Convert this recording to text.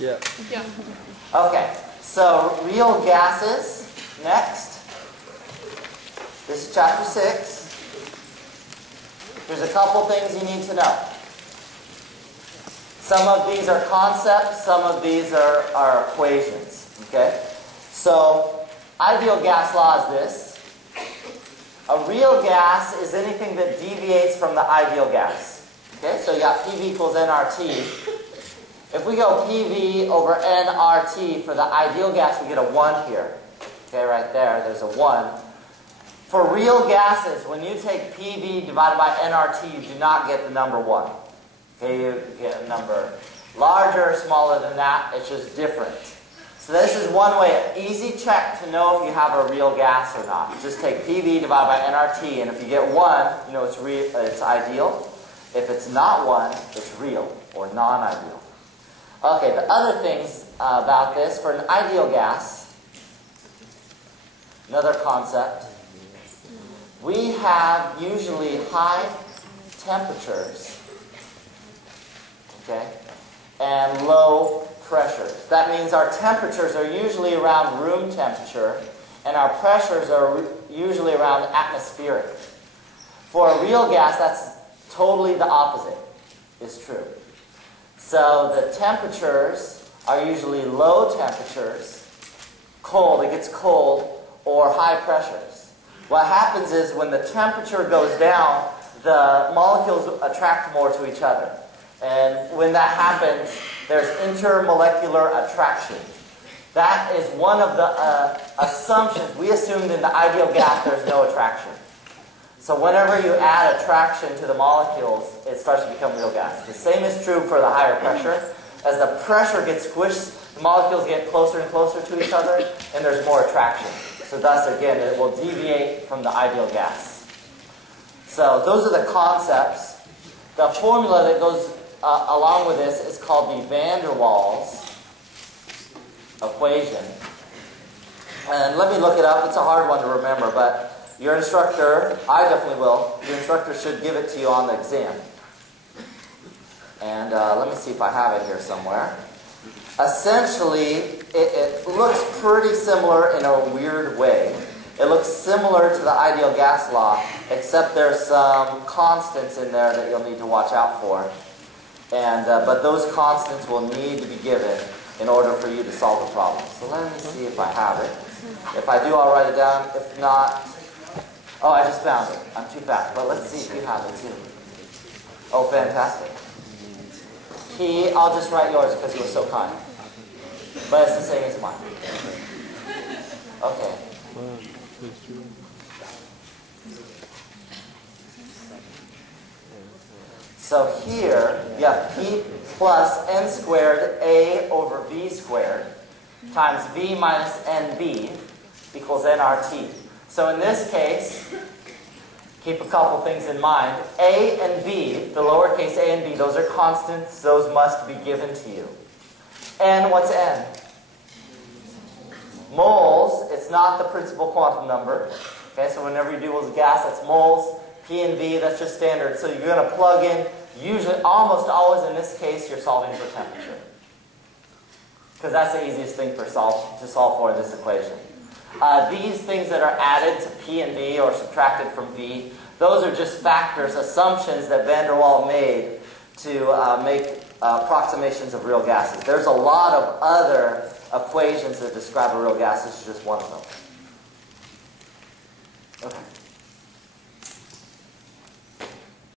Yeah. Yeah. Okay, so real gases, next. This is chapter 6. There's a couple things you need to know. Some of these are concepts, some of these are equations. Okay? So, ideal gas law is this. A real gas is anything that deviates from the ideal gas. Okay? So you got PV equals nRT. If we go PV over nRT for the ideal gas, we get a 1 here. Okay, right there, there's a 1. For real gases, when you take PV divided by nRT, you do not get the number 1. Okay, you get a number larger, smaller than that. It's just different. So this is one way, an easy check to know if you have a real gas or not. You just take PV divided by nRT, and if you get 1, you know it's ideal. If it's not 1, it's real or non-ideal. Okay, the other things about this, for an ideal gas, another concept, we have usually high temperatures, okay, and low pressures. That means our temperatures are usually around room temperature, and our pressures are usually around atmospheric. For a real gas, that's totally the opposite is true. So the temperatures are usually low temperatures, cold, it gets cold, or high pressures. What happens is when the temperature goes down, the molecules attract more to each other. And when that happens, there's intermolecular attraction. That is one of the assumptions. We assumed in the ideal gas there's no attraction. So whenever you add attraction to the molecules, it starts to become real gas. The same is true for the higher pressure. As the pressure gets squished, the molecules get closer and closer to each other, and there's more attraction. So thus, again, it will deviate from the ideal gas. So those are the concepts. The formula that goes along with this is called the van der Waals equation. And let me look it up. It's a hard one to remember, but your instructor, I definitely will, your instructor should give it to you on the exam. And let me see if I have it here somewhere. Essentially, it looks pretty similar in a weird way. It looks similar to the ideal gas law, except there's some constants in there that you'll need to watch out for. And but those constants will need to be given in order for you to solve the problem. So let me see if I have it. If I do, I'll write it down. If not, oh, I just found it. I'm too fast. But let's see if you have it too. Oh, fantastic. I'll just write yours because you were so kind. But it's the same as mine. Okay. So here, you have P plus n squared A over V squared times V minus NB equals nRT. So in this case, keep a couple things in mind. A and B, the lowercase a and b, those are constants. Those must be given to you. N, what's N? Moles. It's not the principal quantum number. Okay, so whenever you do with gas, that's moles. P and V, that's just standard. So you're going to plug in, usually, almost always in this case, you're solving for temperature. Because that's the easiest thing to solve for in this equation. These things that are added to P and V or subtracted from V, those are just factors, assumptions that van der Waal made to make approximations of real gases. There's a lot of other equations that describe a real gas. This is just one of them. Okay.